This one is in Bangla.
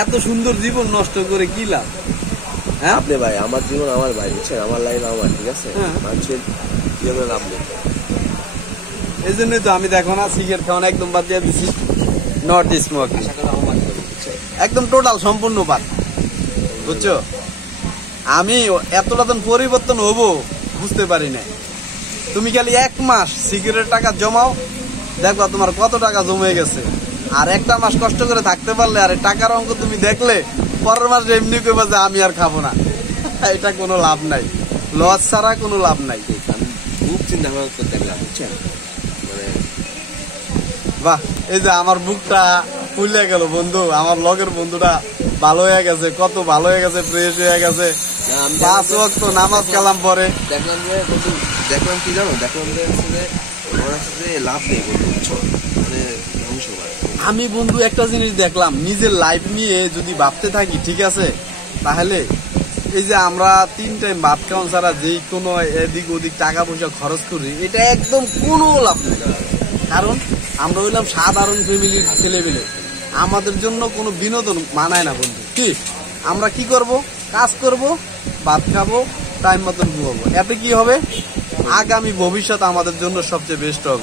এত সুন্দর জীবন নষ্ট করে কি লাভ? হ্যাঁ আপনি ভাই, আমার জীবন আমার ভাই, বুঝছেন? আমার লাইফ আমার, ঠিক আছে? মানুষের জীবনে লাভ নেই। এই জন্যই তো আমি দেখো না সিগারেট খাওয়ানো একদম বাদ দিয়ে দিছি, নট স্মোকিং, একদম টোটাল সম্পূর্ণ বাদ, বুঝছো? আমি এতটা দিন পরিবর্তন হবো বুঝতে পারি না। তুমি খালি 1 মাস সিগারেট টাকা জমাও, দেখবা তোমার কত টাকা জমে গেছে। আর একটা মাস কষ্ট করে থাকতে পারলে, আর টাকার অঙ্ক তুমি দেখলে পরের মাস এমনি কইবা যে আমি আর খাবো না। এটা কোনো লাভ নাই, লস ছাড়া কোনো লাভ নাই। খুব চিন্তা ভাবনা করতে লাগলাম, বুঝছেন? মানে বাহ, এই যে আমার বুকটা ফুলে গেল বন্ধু, আমার লগের বন্ধুটা ভালো হয়ে গেছে, কত ভালো হয়ে গেছে, ফ্রেশ হয়ে গেছে। 5 ওয়াক্ত নামাজ কালাম পরে দেখলাম যে বন্ধু, দেখলাম কি জানো, দেখলাম যে লাভ নেই বন্ধু, বুঝছো? মানে ধ্বংস হয়। আমি বন্ধু একটা জিনিস দেখলাম, নিজের লাইফ নিয়ে যদি ভাবতে থাকি, ঠিক আছে, তাহলে এই যে আমরা 3 টাইম ভাত খাওয়ান ছাড়া যেই কোনো এদিক ওদিক টাকা পয়সা খরচ করি, এটা একদম কোনো লাভ নেই। কারণ আমরা হইলাম সাধারণ ফ্যামিলির ছেলেবেলে, আমাদের জন্য কোনো বিনোদন মানায় না বন্ধু। কি আমরা কি করব? কাজ করব, ভাত খাবো, টাইম মতন ঘুমাবো। এতে কি হবে? আগামী ভবিষ্যৎ আমাদের জন্য সবচেয়ে বেস্ট হবে।